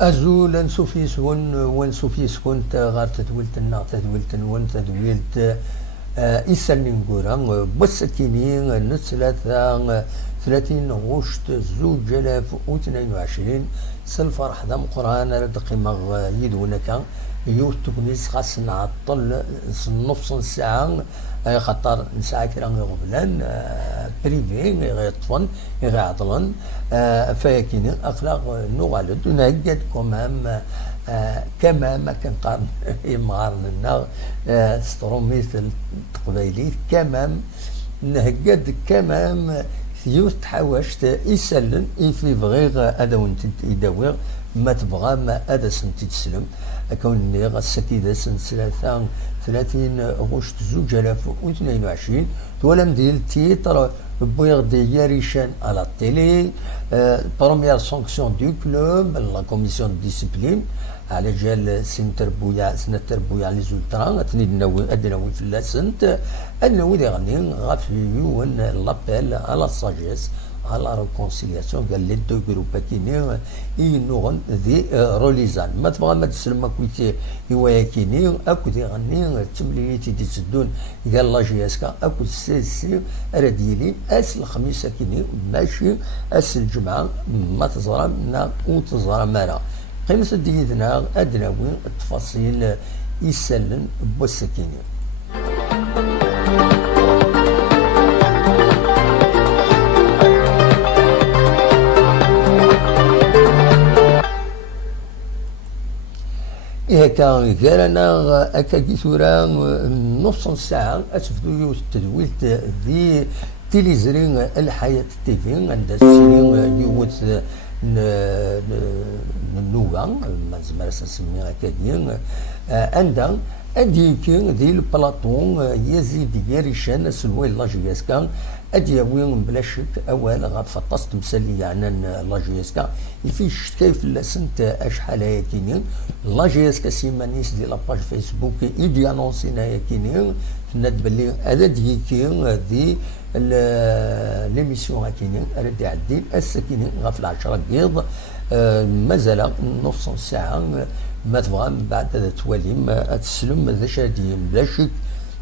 أزول ونسوف يسكن غار تدولتنا تدولت إساني نقورا بس كيني نتثلاثة 30 غشت 2022 سالفرح ذا قرآن رد قيمة يدونك يوتوبنيس خاص نعطل نص ساعة خاطر نساعة كرا غبلان بريفي غيطفن غيعطلن فيكيني أخلاق نغالد ونهجد كمام كما ما كان قارن يمغارنا ستروميت التقبيليت كمام نهجد كمام ثيوت تحاوشت يسلن في بغيغ أدوين يداويغ ما تبغى ما أدا سنتي تسلم أكون نيغ السكيدة سن 30 غشت 2022 تولم ديال تيتر بويغ دي ياريشان على التيلي بروميير سانكسيون دو كلوب لا كوميسيون ديسيبلين على جال سنتر بويا لي زولترا تني ادناوي في اللاسنت انه دي غني غاف يون لابيل على الساجيس على ريكونسيلياسيون قال لي دو جروب كيني ينوغن ذي روليزان ما تبغى ما تسلم كويتي هوايا كيني اكو دي غني تمليتي دي تسدون قال لا جي اس كا اكو سي رديلي اس الخميس كيني ماشي اس الجمعه ما تزرمنا وتزرى مالا قيمة ديدنا أدناوي التفاصيل يسلن بوسكيني كان غيرنا أكاكي ثورا نص ساعة أتفدو التدويل ذي تيليزرين الحياة التيفين عند السنين يوت النوغا ما زمر نسميها كاديا عندها أديكين ذي البلاطون يزيد يريشان سلوي لاجياسكا أدياوين بلا شك أول غتفطس تمثالية عن لاجياسكا يفيش كيف لسنت أشحال هيكيني لاجياسكا سيمانيس دي لاباج فيسبوك إيدي أنونسينا هيكيني تند بلي هذا ديكين ذي ليميسيون هاكيني راه يعدي السكيني غاف 10 قيض مازال نص ساعة ما تبغى من بعد هذا توالي ما تسلم ذا شاديين بلا شك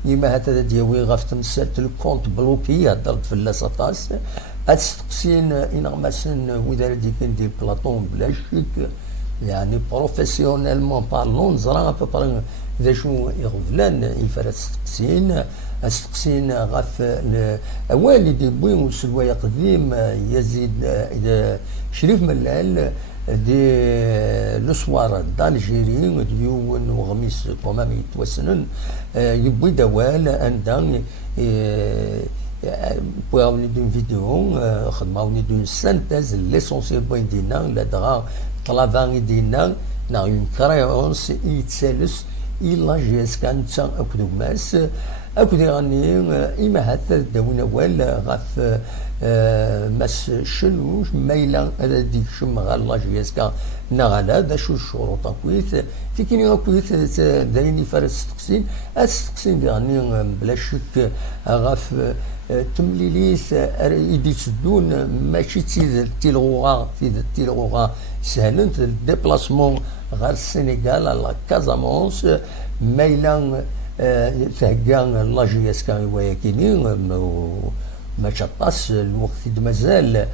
يما هذا دياوي غاف تمسالت الكونت بلوكي هدرت في اللاسطاس أتستقسين إنغماسن وإذا ديكين دي بلاطون بلا شك يعني بروفيسيونيلمون بارلون زرا ببرن ذا شو يغفلان يفرد استقسين غاف والدي بوي وسلوى قديم يزيد شريف ملال دي لسوار دالجيري ديون وغميس كمام يتوسنن يبوي دوال عندهم بوغوني دون فيديو خدماوني دون سانتاز ليسونسيال بوين دينا لا دغا طلافاني دينا نا اون كريونس يتسالس إلا جيس كان تسا أكدو ماس أكدو غني إما هاتا داوين أول غاف ماس شلوش مايلا هذا ديك شم غالا جيس كان نغالا دا شو الشروط أكويت في كيني أكويت دايني فارس تقسين دي غني بلا شك غاف تمليليس يدي تسدون ماشي تيلغوغا سهلنت الديبلاسمون غير السنغال لا كازامونس مايلا تهكا لاجي اسكا وياكيني ما شطاس الوقت مازال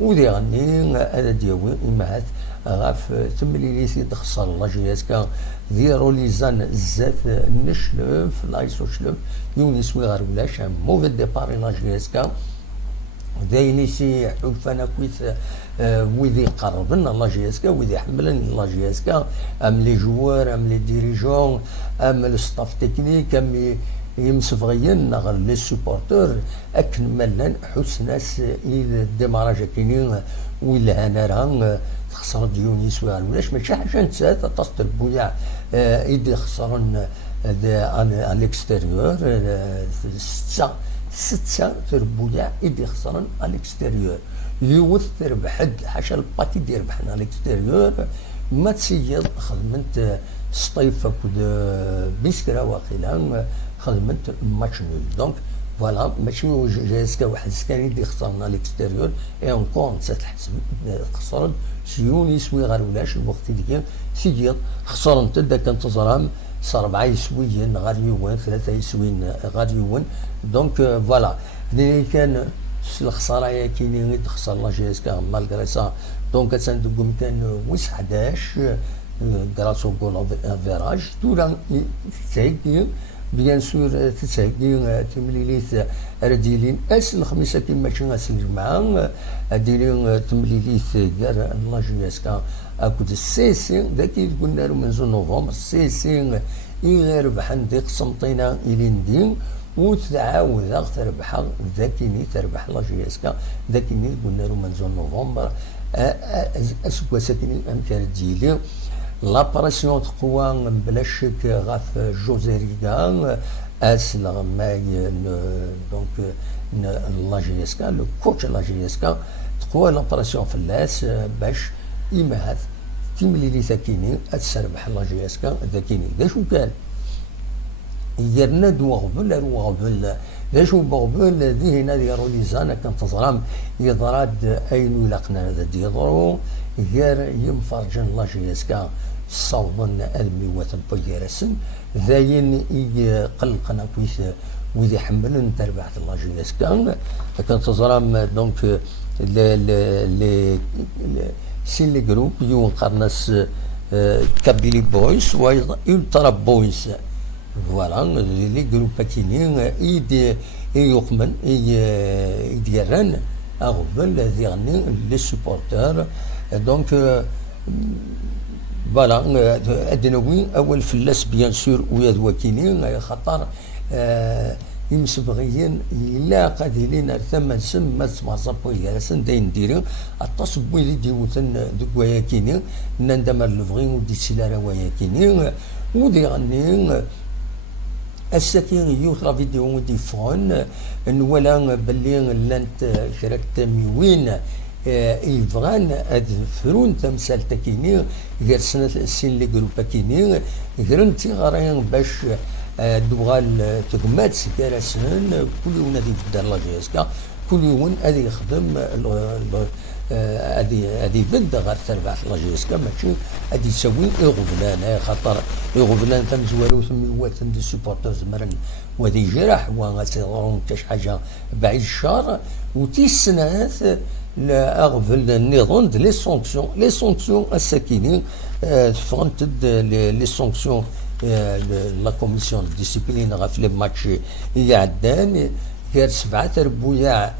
ودي غني هذا دياوي إمهات غاف تمليليسي تخسر لاجي اسكا ذي روليزان الزات نشلف لايسو شلف يونس ويغار ولاش موفي ديباري لاجي اسكا داينيسي حلفانا كويت ويدي قربنا لاجياسكا ويدي حملن لاجياسكا ام لي جوار ام لي ديريجون ام الستاف تكنيك ام يمسفغيين نغ لي سوبورتور اكن ملان حسناس الى الديماراج كينين ولا هنارا تخسر ديونيس ولاش ماشي حاجه نتسات تصدر بويا يدي خسرن على الاكستيريور ستة تربويا يدي خسرن على الاكستيريور يوث تربح حاشا الباكي دير بحنا على الاكستيريور ما تسيد خدمت سطيفك بيسكرا واقيلا خدمت ماتش نول دونك فوالا ماشي جايزكا واحد سكان يدي خسرنا ليكستيريور اي اونكور تحسب خسرت سيون يسوي غير ولاش الوقت ديك سيدير خسرت داك انتظرام صار 4 يسويين غير يوان 3 يسوين غير يوان دونك فوالا اللي كان الخساره يا كاينين تخسر لا جيسكا مالغري سا دونك تندقم كان ويس 11 غراسو جول افيراج تولا تسعيدين بيان سور تسعيدين تمليليت رديلين اس الخميسه كيما ماشي اس الجمعه ديرين تمليليت دار لا جيسكا اكود السيسي ذاك قلنا له من نوفمبر السيسي يربح عندي قسمطينه الى ندين وتعاود تربح ذاكيني تربح لا جيسكا ذاكيني قلنا له من نوفمبر اسكوا ساكنين امكار ديالي لابراسيون تقوى بلا شك غاف جوزي ريغان اسلغ ماي دونك لا جيسكا لو كوتش لا جيسكا تقوى لابراسيون في اللاس باش يمهد تيملي ساكيني تسربح لا جيسكا ذاكيني ذا شو كان يرنا دو غبل ذا شو بغبل ذي هنا ديالو ليزانا كانت تزرام يضراد اين لاقنا هذا ديضرو غير ينفرجن لا جيسكا صوبن الميوات بويرسن ذاين يقلقنا كويس وذي حملن تربحت لا جيسكا كانت تزرام دونك لي سين لي جروب يون قرناس كابيلي بويس والترا بويس فوالا لي جروب كاينين ايدي يقمن يديرن اغبل ذي غني لي سوبورتور دونك فوالا ادنوي اول فلاس بيان سور ويا دواكينين خاطر يمسبغيين لا قادرين ثم سم ما تصبوا ياسن داين ديرين التصبوا اللي ديوتن دوك وياكينين نندم الفغين ودي سيلارا وياكينين ودي غنين الساكين يوثرا فيديو ودي فون نولا باللي لانت شركت تموين يبغان هاد فرون تمثال تاكيني غير سنة السين لي جروبا كيني غير انتي غارين باش دوغال تقمات سكارسن كل يوم هادي في الدار لا جيسكا كل يوم هادي يخدم هادي بدا غير تربح لا جيسكا ماشي هادي يسوي غبلان خاطر غبلان تمزوالو ثميوات دي سوبورترز مرن وهادي جرح وغاتيضرون كاش حاجه بعيد الشهر وتيس سنوات لا اغفل النظام لي سونكسيون الساكنين فهمت لي سونكسيون لا كوميسيون ديسيبلين غاف لي ماتش يعدان غير 7 ربويا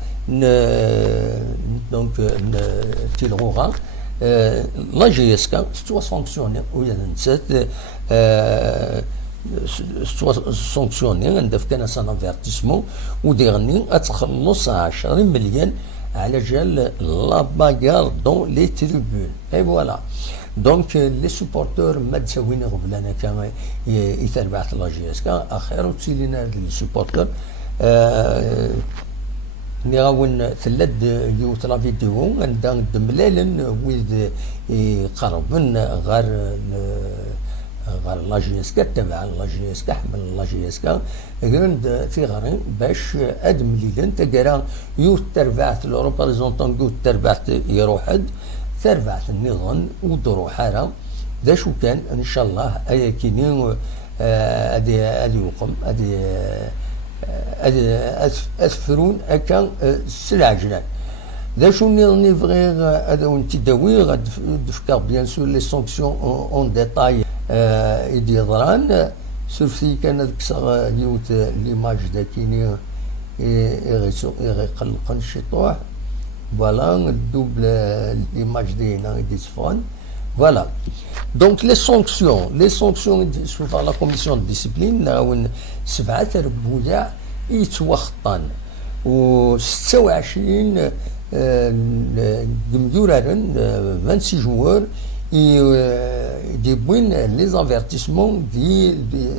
دونك تيلغوغا لا جيسكا ستوا سونكسيوني ويا نسات سونكسيوني ندف كان سان افيرتيسمون وديرني اتخلص 10 مليون على جال لا باغار دون لي تريبون اي فوالا دونك لي سوبورتور ما تساويني غبلانا كما يتربعت لا جيسكا اخيرا وتسيلينا لي سوبورتور ني غاون ثلاث يوت لا فيديو عندها دملالن ويد يقربن غير لا جيسكا تبع لا جيسكا حمل لا جيسكا غند في غرين باش ادم ليلن تقرا يوت تربعت الريبريزونطون يوت تربعت يروحد تربعت النظام ودروح هذا ذا شو كان ان شاء الله اي كينين ادي وقم ادي اسفرون اكا السلع جنان ذا شو ني فغي هذا وانت داوي غادفكر بيان سور لي سونكسيون اون ديتاي يدي ضران سورفي كان هذاك يوت ليماج داكيني يغيقلقن الشطوح فوالا الدوبل ليماج دينا يدي صفون فوالا دونك لي سونكسيون سوف لا كوميسيون ديسيبلين نعاون 7 ربويا يتوخطن و 26 جمهورارن 26 جوار يديبوين لي زافيرتيسمون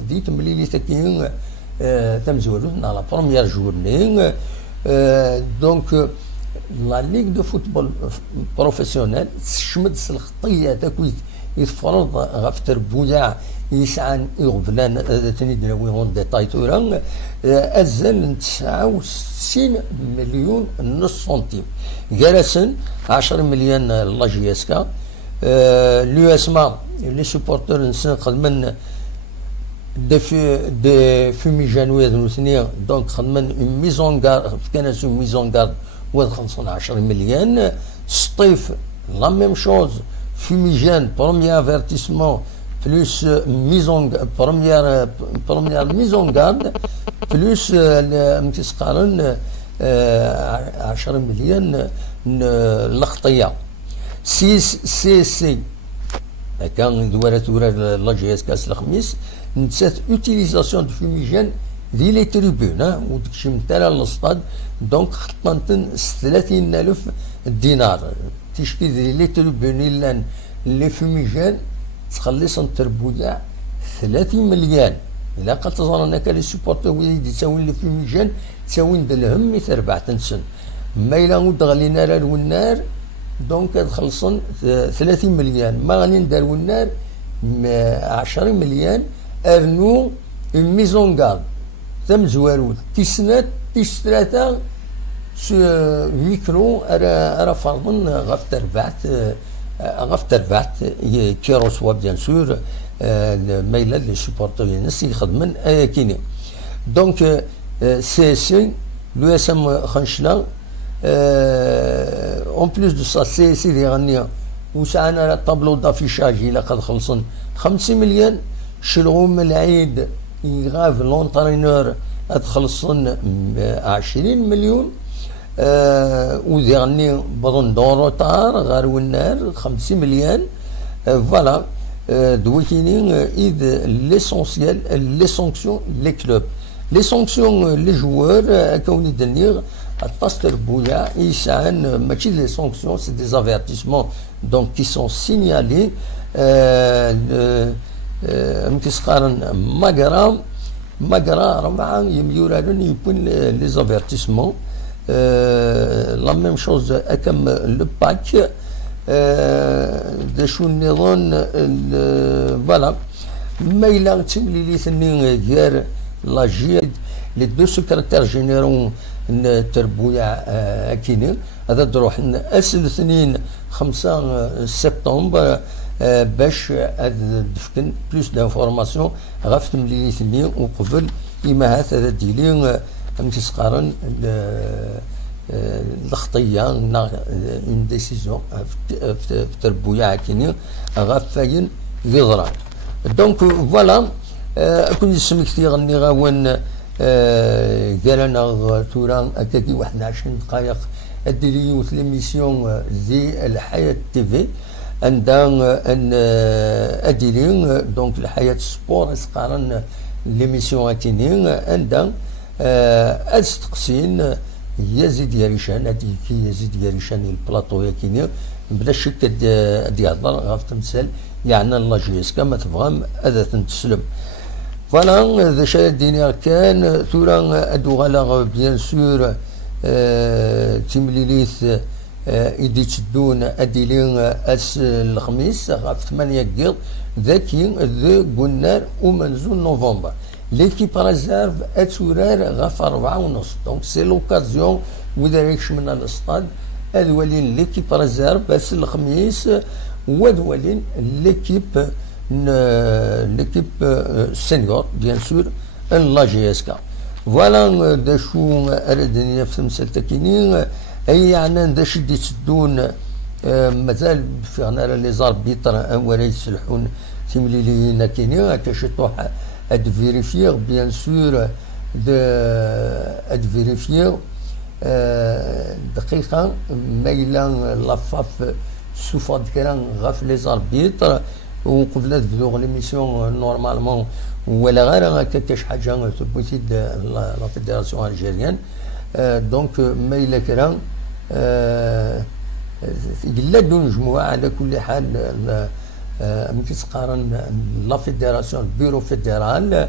دي تمليلي تاكين تمزولون على بروميير جورني دونك لا ليغ دو فوتبول بروفيسيونيل تشمد الخطيه تاكويت يتفرض غف تربويا يسعى يغفلان تنيد نويون ديتاي تورا أزل 69 مليون نص سنتيم جالسن 10 مليون لاجياسكا لو اسما لي سوبورتور نسن خدمن دي فوميجانوية نوثنيا دونك خدمن ميزون كار كان سو ميزون كار و 15 مليون سطيف لا ميم شوز فوميجان بروميير افيرتيسمون بلوس ميزون بروميير ميزون كارد بلوس متسقارن 10 مليون لقطيه سي كان دوارة لا جي اس كاس الخميس نتسات اوتيليزاسيون دو فوميجان دي لي تريبون وداكشي من تاع للصطاد دونك خطنتن 30,000 دينار تشكي دي لي تريبون لان لي فوميجان تخلصن تربويا 30 مليون الا قلت تظن انك لي سوبورتور ويدي تساوين لي فوميجان تساوين الهم تربع تنسن ما الا ودغلينا لا النار دونك خلصن 30 مليون ما غادي ندارو النار 10 مليون ارنو ميزون كارد ثم زوارود تيسنات تيستراتا 8 راه فرضن غف تربعت كي رسوا بيان سور مايلا لي سوبورتورين الناس يخدمن كيني دونك سي لو اس ام خنشلا اون بليس دو سا سي اللي غنيه وسعنا طابلو دافيشاج الى قد خلصن 50 مليون شلغوم العيد يغاف لونترينور ادخلصن 20 مليون وذي غني بظن دورو تار غار والنار 50 مليون فوالا دوكيني اذ ليسونسيال لي سانكسيون لي كلوب لي سانكسيون لي جوار كوني دنيغ التصدر بويا يسعن ماشي لي سانكسيون سي دي افيرتيسمون دونك كي سون سينيالي متسقارن ماغرا ربعا يميورالون يكون لي زافيرتيسمون لا ميم شوز اكم لو باك داشو النظام فوالا ما إلا تملي ثني غير لا جي لي دو سكرتير جينيرون التربوية كيني هذا تروح اسل اثنين 5 سبتمبر باش دفكن بلوس دانفورماسيون غاف تملي ثني وقبل إما هذا ديلي متسقارن الخطيه اون ديسيزيون في التربويه كيني غاف فاين يضرب دونك فوالا كون سمكتي غني غاون قالنا تورا هكاكي 21 دقائق اديري يوث ليميسيون زي الحياه تي في عندها ان اديري دونك الحياه سبور اسقارن ليميسيون كيني عندها استقسين يزيد يريشان هذيك يزيد يريشان البلاطو كيني بلا شك ديال غاف تمثال يعني الله جيس كما تفهم هذا تنتسلم فوالا ذا شاي الدنيا كان ثورا ادو غالا بيان سور تيمليليث ايدي تشدون اديلين اس الخميس غاف 8 قيض ذاكي ذو قنار ومنزول نوفمبر ليكيب ريزيرف اتورار غاف 4:30 دونك سي لوكازيون وإذا ريكش من الاستاد هذا ولين ليكيب ريزيرف بس الخميس وذولين ليكيب سينيور بيان سور لا جي اس كا فوالا داشو اردني في تمثال كينين اي يعني داش دي تسدون مازال في غنار لي زاربيتر ولا يسلحون تيمليلينا كينين كشطوح اد فيريفير بيان سور اد فيريفير دقيقه مايلا لافاف سوفا كران غاف لي زاربيتر وقبل تبدو ليميسيون نورمالمون ولا غير هكا شي حاجه تبوتي لا فيدراسيون الجيريان دونك مايلا كران إلا دون مجموعه على كل حال ملي تقارن لا فيدراسيون بيرو فيدرال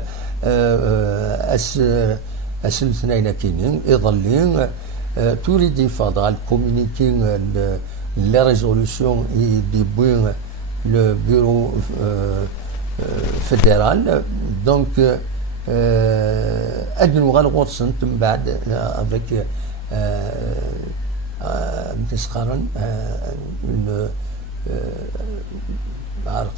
اس الاثنين كاينين يظلين تريد فضل كومونيكي لي ريزولوسيون دي بوين le bureau fédéral. Donc, أدنو غورسن من بعد avec مسخرا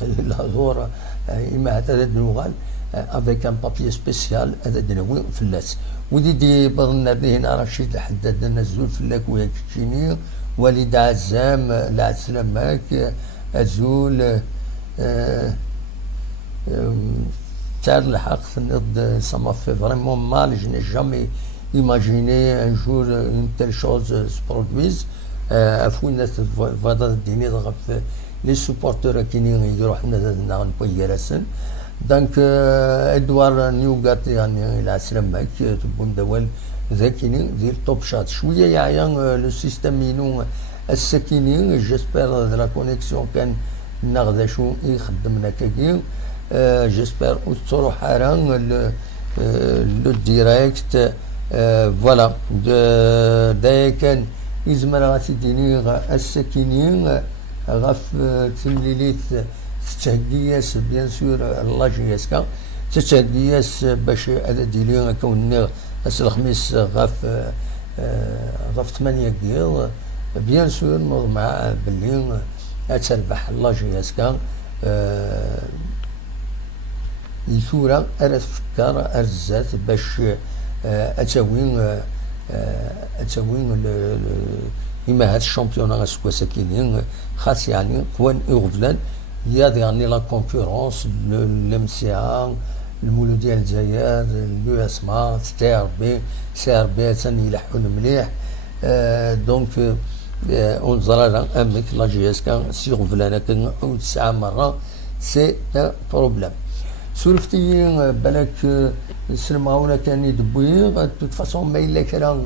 الهضور إما هذا النوغال avec un papier spécial هذا دنوي فلاس ودي دي بظن به رشيد الحداد نزول فلاك وياك تشيني وليد عزام لعد سلاماك أزول تاع الحق ضد ça m'a fait vraiment mal. Je n'ai jamais imaginé un jour une telle chose se produise. أفونا فضل الديني ضغط لي سوبورتور كيني يروح نغن بويرسن دونك ادوار نيوغات يعني الى سلامك تبون دوال ذاكيني ديال توب شات شويه يعيا لو سيستيم ينو السكيني جيسبر لا كونيكسيون كان ناخذ شو يخدمنا كاكي جيسبر تروح راه لو ديريكت فوالا دا كان يزمر غاتيديني السكيني غاف تمليليت تتهدياس بيان سور الله جياسكا تتهدياس باش هذا ديلي كون اس الخميس غاف 8 كيل بيان سور نوض مع بلي تربح الله جياسكا يثورا ارا تفكر ارزات باش اتاوين إما هاد الشامبيون سكوا ساكينين خاص يعني قوان يغفلان يا يعني لا كونكورونس الام سي ا المولود ديال الجزائر اليو اس ما سي ار بي ثاني يلحقون مليح دونك اون امك لا جي اس كان سيغفلان كان 9 مرة سي بروبليم سولفتي بالك سلماونا كان يدبوي توت فاسون ما الا كرا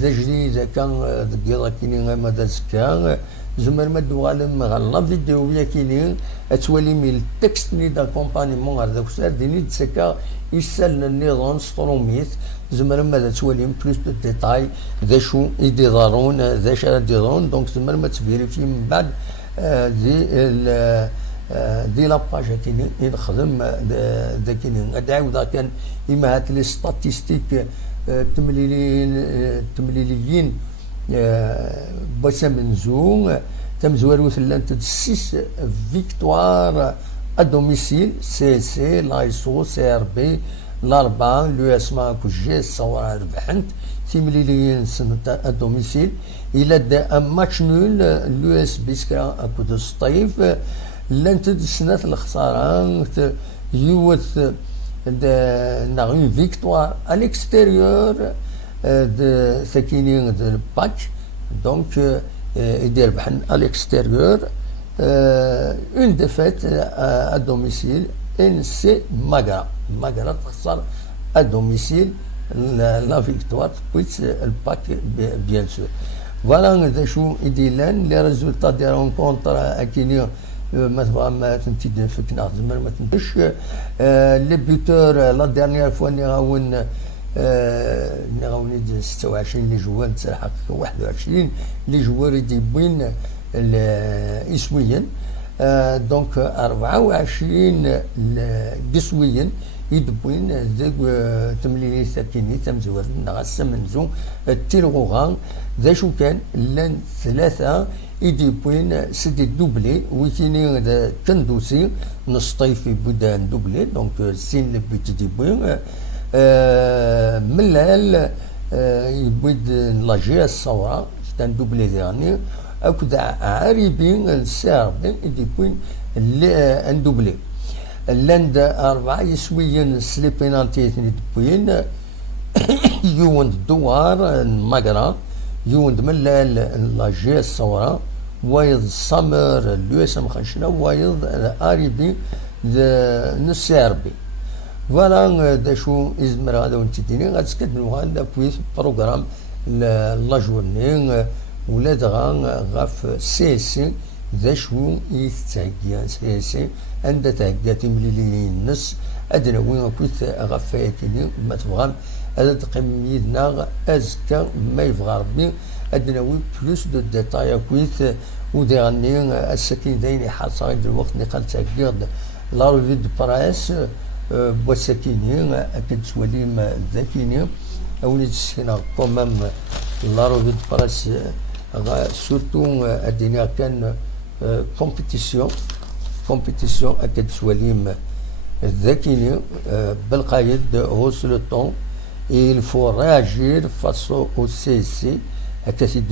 ذا جديد كان دقيقة كيني ماذا زكا زمر ما دوالم غلا فيديو يا كيني اتولي ميل التكست ني دا كومبانيمون هذا وسار ديني تسكا يسال النظام ستروميت زمر ما تولي بلوس دو ديتاي ذا شو يديرون ذا شا يديرون دونك زمر ما تفيريفي من بعد دي لاباج كيني يخدم ذا كيني داعي كان إما هات لي ستاتيستيك تمليليين بسمنزو تمزورو ثلاثة 6 فيكتوار ادوميسيل سي لايسو سي ار بي الاربعة لو اس ما كوجي الصورة ربحنت تمليليين سنة ادوميسيل الى دا ماتش نول لو اس بي سكرا اكو الصيف لانت سنة الخسارة يوث une victoire à l'extérieur de Sakini de Pâques, donc à l'extérieur, une défaite à domicile, et c'est Magra. Magra à domicile la victoire, puis le Pâques, bien sûr. Voilà les résultats des rencontres à Kenya. مثلا ما تنتي فيك ناخذ ما تنتش لي بيوتور لا ديرنيير فوا نغاون 26 لي جوار تلحق 21 لي جوار يديبوين اسويا دونك 24 قسويا يدبوين ذاك تمليلي ساكيني تمزور نغسا منزو التيلغوغان ذا شو كان لان 3 يديبوين سيدي دوبلي ويكيني كندوسي نصطيفي بودان دوبلي دونك سين لي بيت ديبوين ملال يبويد لاجي الصورة ستان دوبلي ديرني اكد عاربين الساربين يديبوين ان دوبلي لاند 4 يسويين سلي بينالتي ديبوين يوند دوار ماغرا يوند ملال لاجي الصورة وايض سامر اليو اس ام خشنا وايض اريبي نسيربي فوالا دا شو ازمر هذا ونتيتيني غاتسكدنو هذا بويس بروغرام لا جورني ولاد غاف سي سي ذا شو يستهجى سي سي عند تهجى تمليلين نص ادنا وين كنت غفايتني ما تبغى هذا تقيم يدنا ازكى ما يبغى ربي ادناوي بلوس دو ديتاي كويت ودي غني السكين دايني حاصة غير الوقت اللي قالت هكيض لا ريفي دو برايس بوسكيني اكيد سواليم ذاكيني اولي تسكينا كومام لا ريفي دو برايس سورتو ادينا كان كومبيتيسيون اكيد سواليم ذاكيني بالقايد هوس لو طون et il faut réagir face au CSC أكيد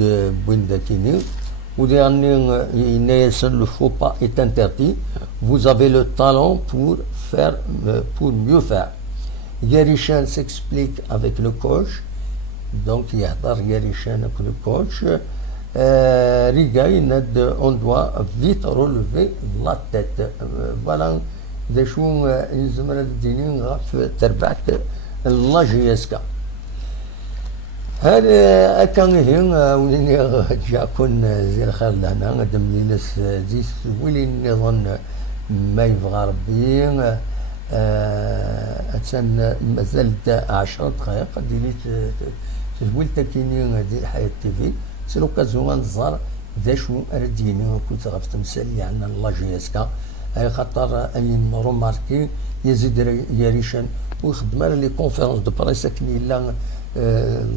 بوين ذاكيني وديرني le faux pas est interdit. Vous avez le talent pour mieux faire. Yerishan s'explique avec le coach. Donc يهضر Yerishan avec le coach. Rigaï, on doit vite relever la tête. Voilà des choses يزمر الدينين غاف تربعت الله جيسكا. هذا كان هنا وليني جاكون زي الخير لهنا دم ناس زيس وليني نظن ما يبغى ربي أتسن مازال 10 دقائق ديني تزويل تكيني دي حياة تيفي سي لوكازيون نظهر ذا شو ارديني كنت غاف تمثال يعني الله جيسكا اي خاطر اني روماركي يزيد يريشان ويخدم على لي كونفيرونس دو بريس كني لا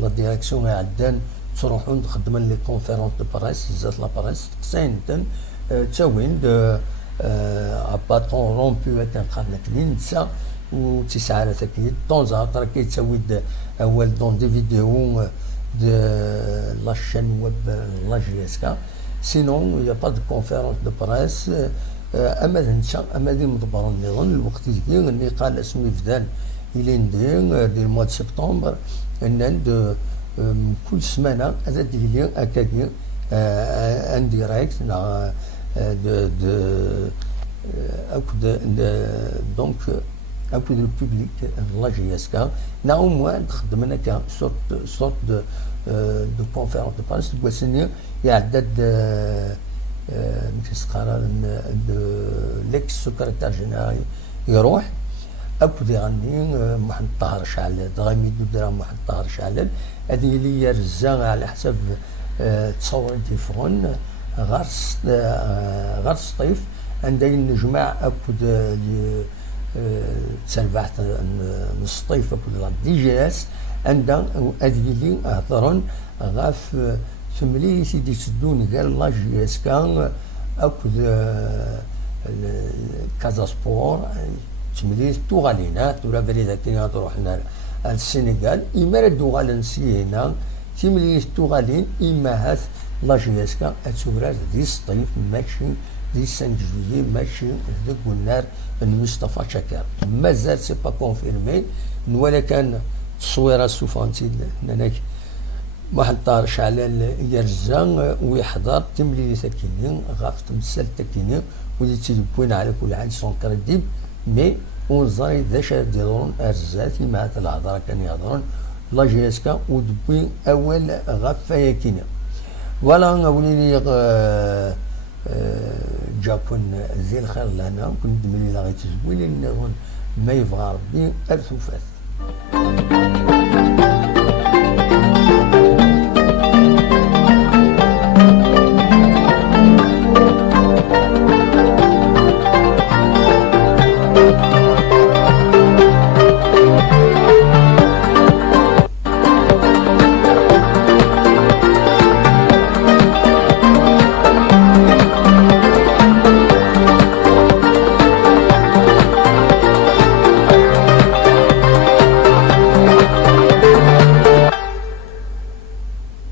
لا ديريكسيون عدان تروحون تخدم لي كونفيرونس دو بريس زاد لا بريس تقسين تاوين اباطون رومبو كنقابل كنين نسا وتسعة تاكيد طونزا تراكي تسويد اول دون دي فيديو de la chaîne web La GSK. Sinon, il n'y a pas de conférence de presse. أما نشا أما دي مدبر النظام الوقت يجي اللي قال اسمي فدان إلى ندير ديال الموا دو سبتمبر أن عند كل سمانة هذا ديالي أكادي ان ديريكت de أكد دونك أكد الببليك لا جي اس كا ناوموان خدمنا ك سورت دو كونفيرونس دو بريس بواسني يعدد نتسقرا ليكس سكرتير جينيرال يروح أكد يغني محمد طاهر شعلل دغاميدو درا محمد طاهر شعلل هذه اللي يرزا على حسب تصور تليفون غير سطيف عندنا نجمع أكد تسربحت نسطيف أكد دي جي اس عندنا هذه اللي هضرون غاف تملي سيدي تسدون غير لا جي اس كان أكد كازا سبور تملي توغالينا تورا فري ذاك تروح السنغال إما ردو غالنسي هنا تملي توغالين إما هاث لا جي اس كا اتورار دي سطيف ماشي دي 5 جويي ماشي ذاك النار مصطفى شكر مازال سي با كونفيرمي ولا كان التصويره سوفانتي هناك واحد طار شعلان يرزا ويحضر تملي ساكنين غاف تمثال تاكينين ودي تيليفون على كل حال سون كريديب مي ونظري ذا شاد يدورون ارزاتي مع الهضره كان يهضرون لا جي اس كا ودبي اول غاف فياكينين ولا وليني جاكون زي الخير لهنا كنت ملي لا غيتزويلي النظام ما يبغى ربي ارث وفات.